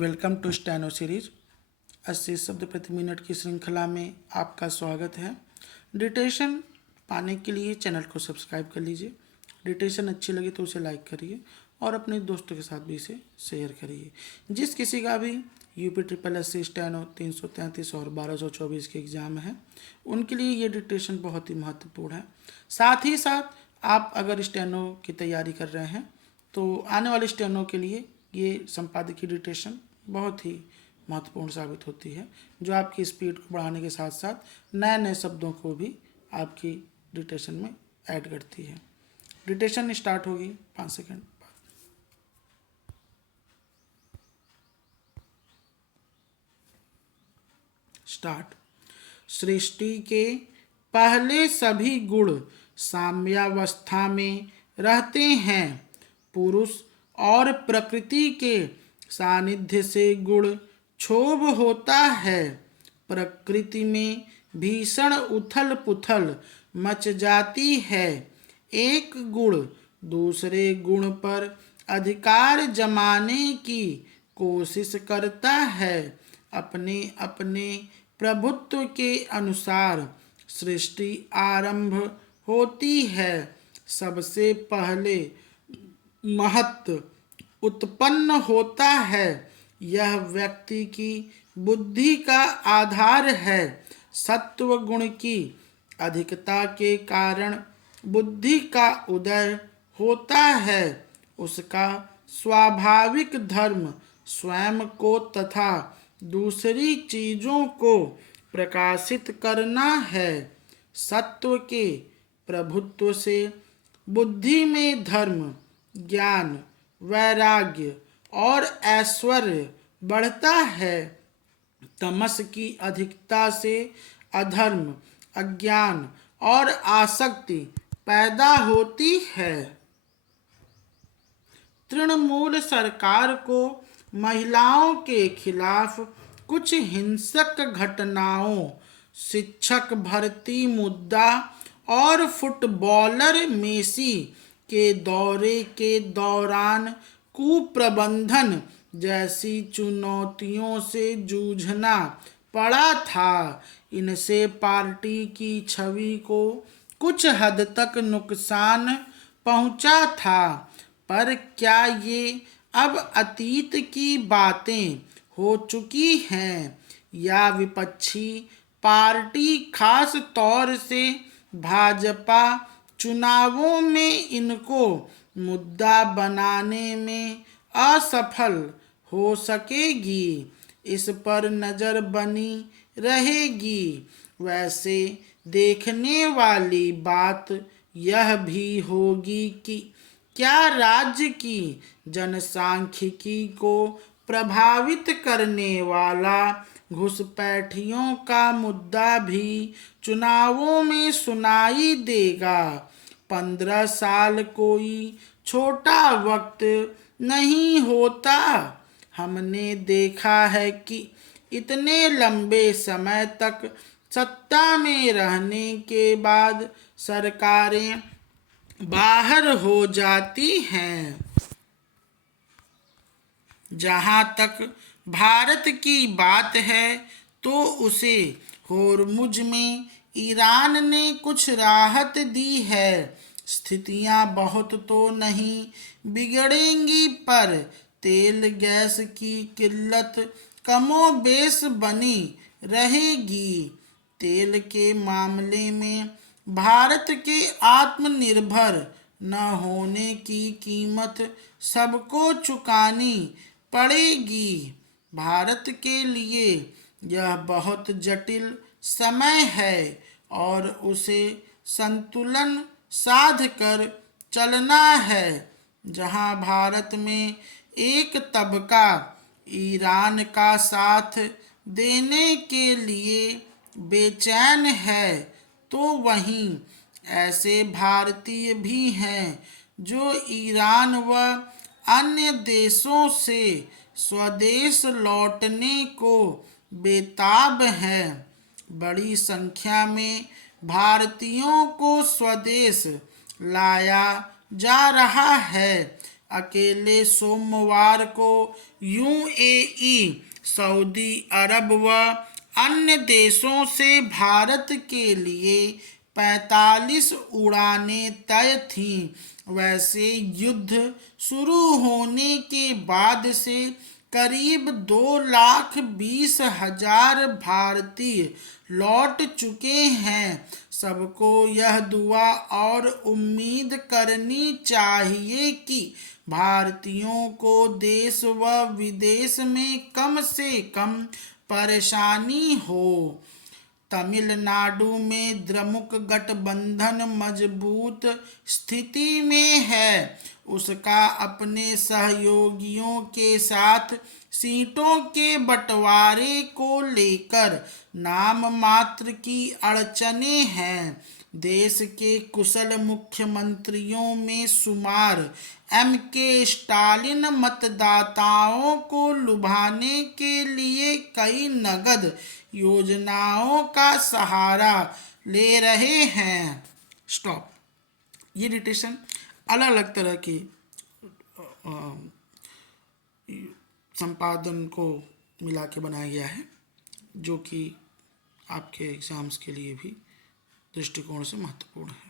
Welcome to steno series. 80 शब्द प्रति minute की श्रृंखला में आपका स्वागत है। डिटेशन पाने के लिए चैनल को सब्सक्राइब कर लीजिए। डिटेशन अच्छी लगी तो उसे लाइक करिए और अपने दोस्तों के साथ भी इसे शेयर करिए। जिस किसी का भी UP triple S C steno 333 और 1224 के एग्ज़ाम है, उनके लिए ये डिटेशन बहुत ही महत्वपूर्ण है। साथ ही साथ आप अगर स्टेनो की तैयारी कर रहे हैं तो आने वाले स्टेनो के लिए ये संपादकीय डिटेशन बहुत ही महत्वपूर्ण साबित होती है, जो आपकी स्पीड को बढ़ाने के साथ साथ नए नए शब्दों को भी आपकी डिटेशन में ऐड करती है। डिटेशन स्टार्ट होगी 5 सेकंड बाद। स्टार्ट। सृष्टि के पहले सभी गुण साम्यावस्था में रहते हैं। पुरुष और प्रकृति के सानिध्य से गुण क्षोभ होता है। प्रकृति में भीषण उथल पुथल मच जाती है। एक गुण दूसरे गुण पर अधिकार जमाने की कोशिश करता है। अपने अपने प्रभुत्व के अनुसार सृष्टि आरंभ होती है। सबसे पहले महत्व उत्पन्न होता है। यह व्यक्ति की बुद्धि का आधार है। सत्व गुण की अधिकता के कारण बुद्धि का उदय होता है। उसका स्वाभाविक धर्म स्वयं को तथा दूसरी चीजों को प्रकाशित करना है। सत्व के प्रभुत्व से बुद्धि में धर्म, ज्ञान, वैराग्य और ऐश्वर्य बढ़ता है। तमस की अधिकता से अधर्म, अज्ञान और आसक्ति पैदा होती है। तृणमूल सरकार को महिलाओं के खिलाफ कुछ हिंसक घटनाओं, शिक्षक भर्ती मुद्दा और फुटबॉलर मेसी के दौरे के दौरान कुप्रबंधन जैसी चुनौतियों से जूझना पड़ा था। इनसे पार्टी की छवि को कुछ हद तक नुकसान पहुंचा था, पर क्या ये अब अतीत की बातें हो चुकी हैं या विपक्षी पार्टी खास तौर से भाजपा चुनावों में इनको मुद्दा बनाने में असफल हो सकेगी? इस पर नजर बनी रहेगी। वैसे देखने वाली बात यह भी होगी कि क्या राज्य की जनसांख्यिकी को प्रभावित करने वाला घुसपैठियों का मुद्दा भी चुनावों में सुनाई देगा। 15 साल कोई छोटा वक्त नहीं होता। हमने देखा है कि इतने लंबे समय तक सत्ता में रहने के बाद सरकारें बाहर हो जाती हैं। जहाँ तक भारत की बात है तो उसे होर्मुज में ईरान ने कुछ राहत दी है। स्थितियां बहुत तो नहीं बिगड़ेंगी, पर तेल गैस की किल्लत कमोबेश बनी रहेगी। तेल के मामले में भारत के आत्मनिर्भर न होने की कीमत सबको चुकानी पड़ेगी। भारत के लिए यह बहुत जटिल समय है और उसे संतुलन साध कर चलना है। जहां भारत में एक तबका ईरान का साथ देने के लिए बेचैन है, तो वहीं ऐसे भारतीय भी हैं जो ईरान व अन्य देशों से स्वदेश लौटने को बेताब हैं। बड़ी संख्या में भारतीयों को स्वदेश लाया जा रहा है। अकेले सोमवार को यूएई, सऊदी अरब व अन्य देशों से भारत के लिए 45 उड़ानें तय थीं। वैसे युद्ध शुरू होने के बाद से करीब 2,20,000 भारतीय लौट चुके हैं। सबको यह दुआ और उम्मीद करनी चाहिए कि भारतीयों को देश व विदेश में कम से कम परेशानी हो। तमिलनाडु में द्रमुक गठबंधन मजबूत स्थिति में है। उसका अपने सहयोगियों के साथ सीटों के बंटवारे को लेकर नाम मात्र की अड़चनें हैं। देश के कुशल मुख्यमंत्रियों में शुमार एम.के. स्टालिन मतदाताओं को लुभाने के लिए कई नगद योजनाओं का सहारा ले रहे हैं। स्टॉप। ये डिटेशन अलग अलग तरह के संपादन को मिला के बनाया गया है, जो कि आपके एग्जाम्स के लिए भी दृष्टिकोण से महत्वपूर्ण है।